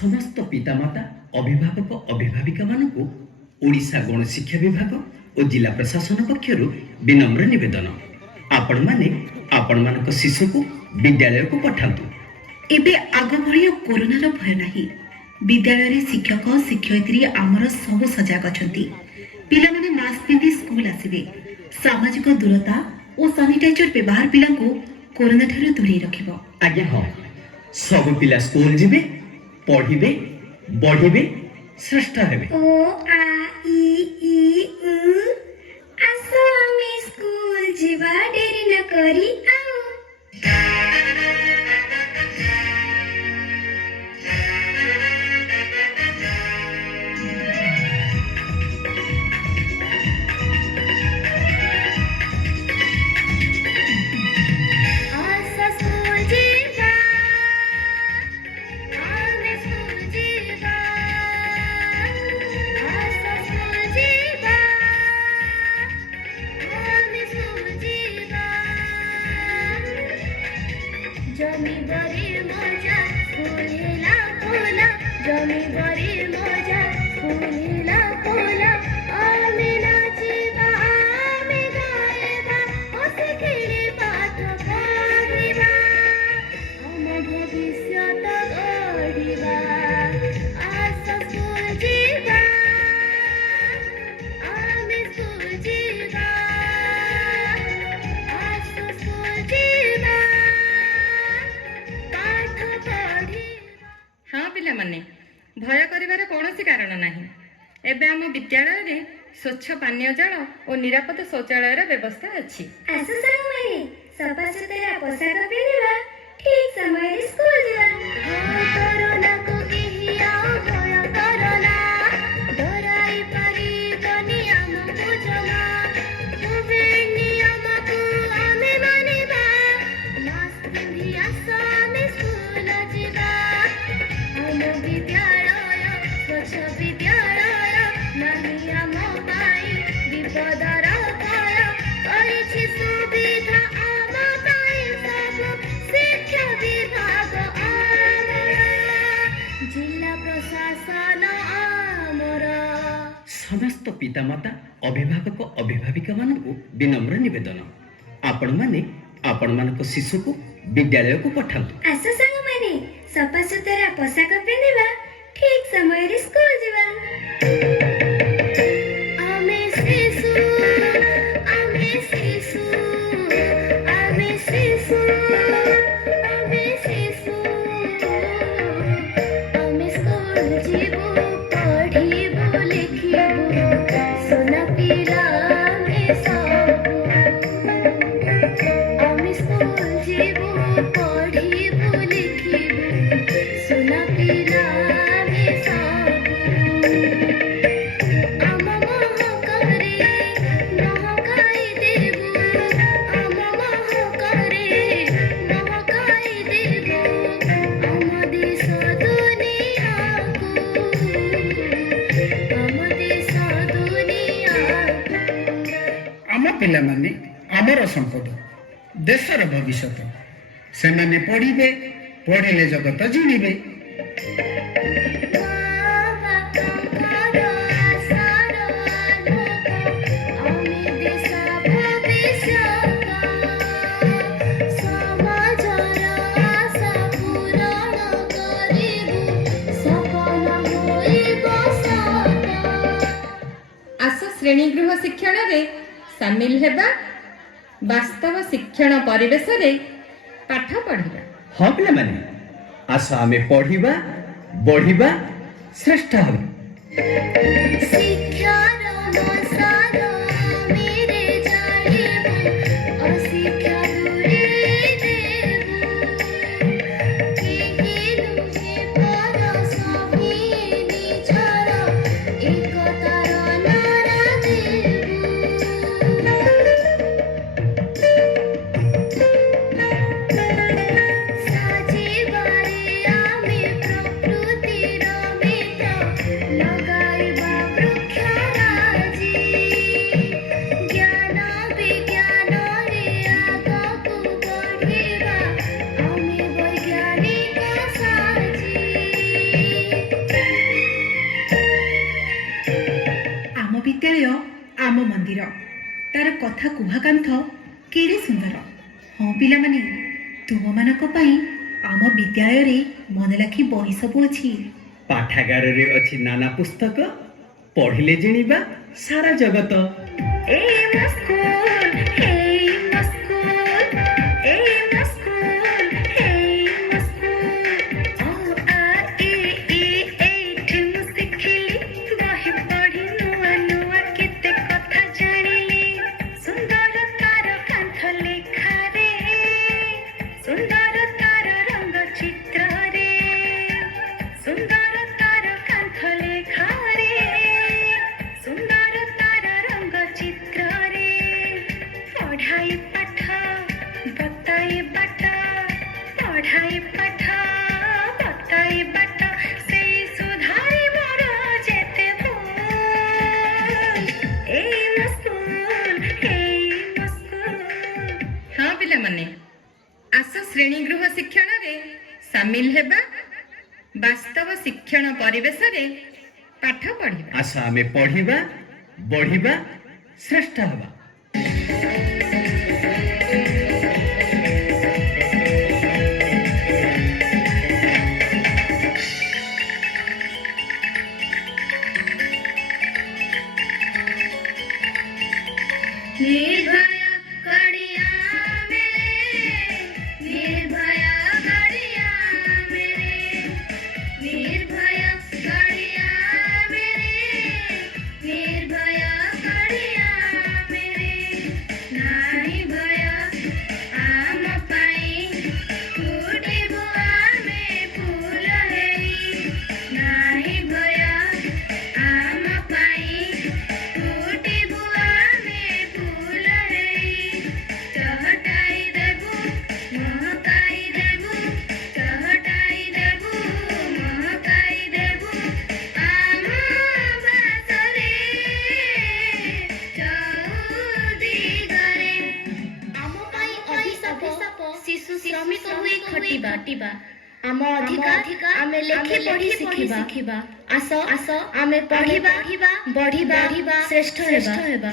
समस्त पितामाता अभिभावक अभिभाविका मानकु ओडिशा गणशिक्षा विभाग और जिला प्रशासन पक्षरु विनम्र निवेदन आपण माने आपण मानक शिशु को विद्यालय को पठांतु। एबे आग भली कोरोना रो भय नाही। विद्यालय रे शिक्षक शिक्षयित्री आमर सब सजग अछंती। पिला माने मास्क पिंधि स्कूल आसीबे। सामाजिक दूरता और सैनिटाइजर व्यवहार पिला को कोरोना ठारू दूरे रखिबो। आज्ञा हां सब पिला स्कूल जिबे पढ़िबे बढ़िबे श्रेष्ठ हेबे। ओ आ ई उ आसो आमी स्कूल जिबा डेरी न करी आओ। भय करिवार कौनसी कारण नहीं। एबे आम विद्यालय रे स्वच्छ पानीय जल और निरापद शौचालय व्यवस्था अच्छी। सफा सुतरा पोशाक पिंधिबा ठीक समय रे स्कूल जिबा। कोरोना को केही आओ भय करना डराई पारी बनी हमको जमा। कोविड नियम को आमे मानिबा मास्क पिंधि आसो आमे स्कूल जिबा। हम विद्यालय स्वच्छ विद्यालय नहीं हम पाई विपदर भय करिछि सुविधा आम पाई सब शिक्षा विभाग आमर जिला प्रशासन आमर। समस्त पितामाता अभिभावक अभिभाविका मानकु विनम्र निवेदन आपण माने आपण मानक शिशु को विद्यालय को पठांतु। आसो संग माने सफा सुतरा पोशाक पिंधिबा ठीक समय रे स्कूल जिबा। आमे शिशु आमे शिशु आमे शिशु आमे शिशु आमे स्कूल जिबो पढ़िबो लिखिबो सोना पिला आमे सब। आमे स्कूल जिबो पढ़िबो लिखिबो सोना पिला पिला माने आमर संपद देशर भविष्य से माने पढ़िबे पढ़िले जगत जिणिबे। आस श्रेणीगृह शिक्षण रे सामिल हेबा वास्तव शिक्षण परिवेश रे पाठ पढ़िबा। हाँ पिला माने आस आमे पढ़िबा बढ़िबा श्रेष्ठ हेबा। लगाइबा वृक्ष राजी କଥା କୁହା କାନ୍ଥ କେଡ଼େ ସୁନ୍ଦର। ହଁ ପିଲାମାନେ, ତୁମମାନଙ୍କ ପାଇଁ ଆମ ବିଦ୍ୟାଳୟରେ ମନଲାଖି ବହି ସବୁ ଅଛି। ପାଠାଗାରରେ ଅଛି ନାନା ପୁସ୍ତକ, ପଢ଼ିଲେ ଜିଣିବା ସାରା ଜଗତ। हाँ पिलामाने, आस श्रेणीगृह शिक्षण रे सामिल हेबा, वास्तव शिक्षण परिवेश रे पाठ पढ़िबा। आस आमे पढ़िबा, बढ़िबा, श्रेष्ठ हवा। आम अधिकार आमे लेखि पढ़ी शिखिबा। आस आस आमे पढ़िबा, बढ़िबा, श्रेष्ठ हेबा।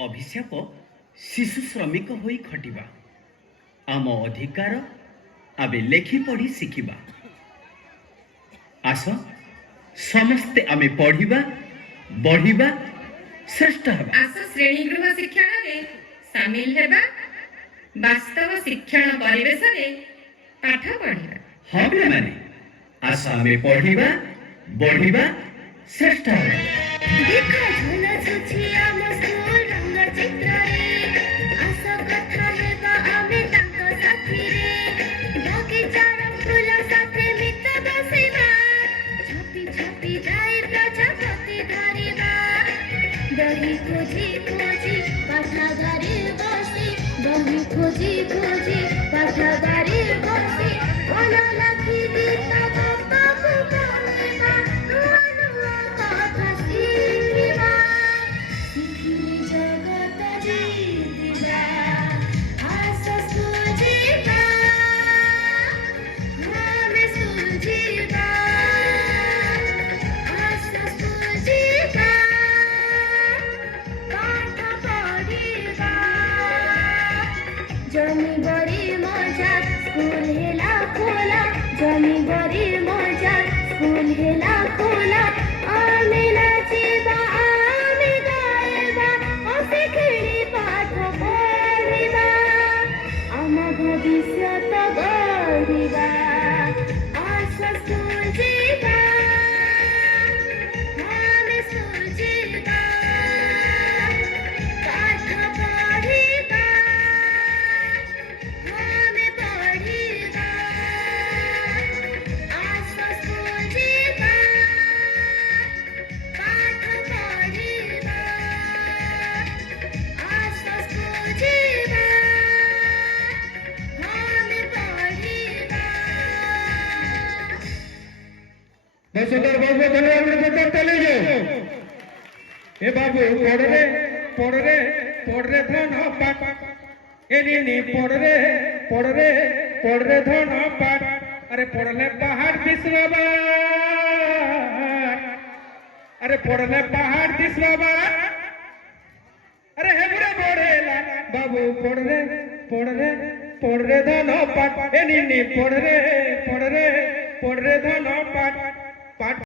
अभिशाप शिशु श्रमिक होई खटिबा। आम अधिकार आबे लेखि पढ़ी शिखिबा। आस समस्ते आमे पढ़िबा, बढ़िबा, श्रेष्ठ हेबा। आस श्रेणीगृह शिक्षण रे सामिल हेबा, वास्तव शिक्षण परिवेश रे पाठ पढ़िबा। हाँ पिलामाने, आस आमे पढ़िबा, बढ़िबा, श्रेष्ठ हेबा। देखा झोला छुची आम स्कूल रंग चित्र रे। आस कथा हेबा आमे तांको साथी रे। बगीचार फूल साथे मित बसिबा। छपी छपी जाए प्रजापति धरिबा। बही खोजी खोजी पाठागारे बसी। बही खोजी खोजी पाठागारे बसी। मन लाखी गीत गप्पा बोलिबा। नुआ नुआ कथा शिखिबा। शिखि जगत जीविबा। आस सुझिबा। नामे सुझिबा। आस सुझिबा। पाठ पढ़िबा। जमी बड़ी मजा स्कूल हेला खोला। जमी बड़ी मजा सुंदर बहुत बहुत धन्यवाद मेरे जोरदार ताली दो ए बाबू पढ़ रे धन पाठ ए नी पढ़ रे धन पाठ अरे पढ़ले पहाड़ दिसवा अरे पढ़ले पहाड़ दिसवा अरे हेबुरे बढ़ेला बाबू पढ़ रे धन पाठ ए नी पढ़ रे धन पाठ